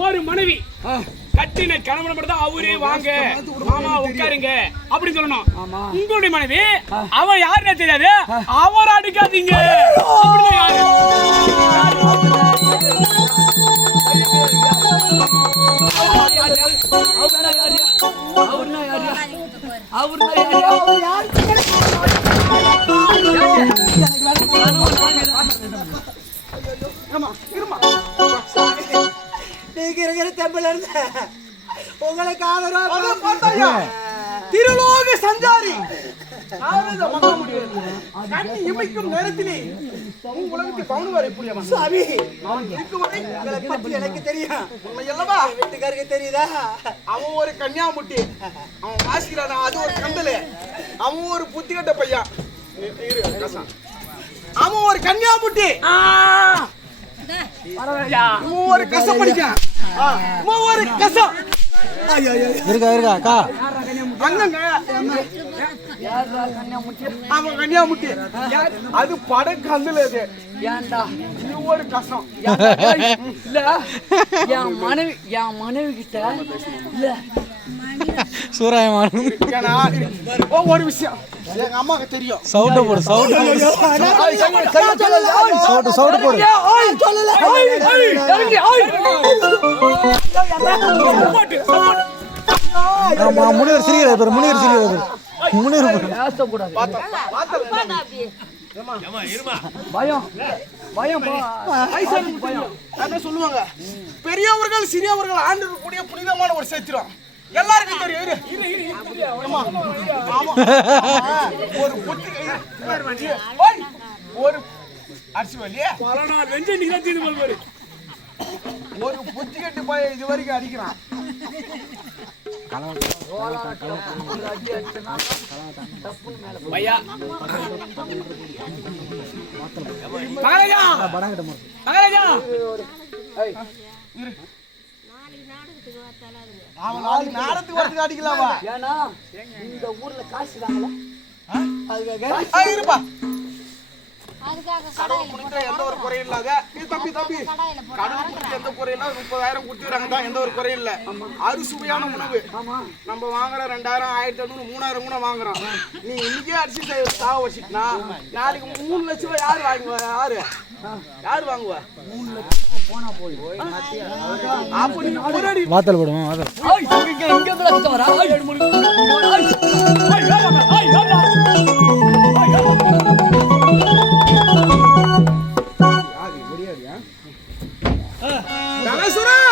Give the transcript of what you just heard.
ஒரு மனைவி கட்டின கணவன் மட்டும் அவரே வாங்க மாமா உட்காருங்க அப்படின்னு சொல்லணும். உங்களுடைய மனைவி அவ யாருன்னு தெரியாது, அவர் அடிக்காதீங்க. உங்களை திருலோக சஞ்சாரி இமைக்கும் நேரத்திலே எனக்கு தெரியும். வீட்டுக்காருக்கு தெரியுதா? அவன் ஒரு கன்னியாமுட்டி, அவன் வாசிக்கிறானா அது ஒரு கந்தல, அவன் ஒரு புத்தி கட்ட பையன், அவன் ஒரு கன்னியாமுட்டி, ஒரு கசம் படிக்கான், ஒரு கசம் இருக்கா அக்கா அவன் கன்னியாமுட்டி அது பட கந்தல ஒரு கசம் இல்ல. என் மனைவி கிட்ட இல்ல சூராயமான ஒரு விஷயம் எங்க அம்மாக்கு தெரியும். சவுண்ட் போடு சவுண்ட் போடு. முனிவர் சிரிக்கிறார், முனிவர் சிரிக்கிறார், முனிவர் சொல்லுவாங்க. பெரியவர்கள் சிறியவர்கள் ஆண்டு கூடிய புனிதமான ஒரு சேத்திரம் எல்லாருக்கும் தெரியும். ஒரு ஒரு அரிசி வழியே பல நாள் வெஞ்சு நிகழ்ச்சி ஒரு புத்தி கட்டு போய் இது வரைக்கும் அடிக்கிறான். நாடத்துக்கு வரதுக்கு அடிக்கலாமா? ஏன்னா இந்த ஊர்ல காசு தாங்கல இருப்பா. கடவுள் புனித எந்த ஒரு குறையும் இல்லாத தம்பி கடவுள் புனித எந்த குறையும் 30,000 கொடுத்துறாங்க தான், எந்த ஒரு குறையும் இல்ல. அறுசுவையான உணவு நம்ம வாங்குற 2,000 1,500 3,000 கூட வாங்குறோம். நீ இன்னைக்கே அரிசி சாக வச்சுட்டா நாளைக்கு 3 லட்சம் யாரு வாங்குவா? யாரு வாங்குவா? 3 லட்சம் போனா போய் அப்ப நீ ஒரடி வாத்தல் போடுமா? வாத்தல் இங்க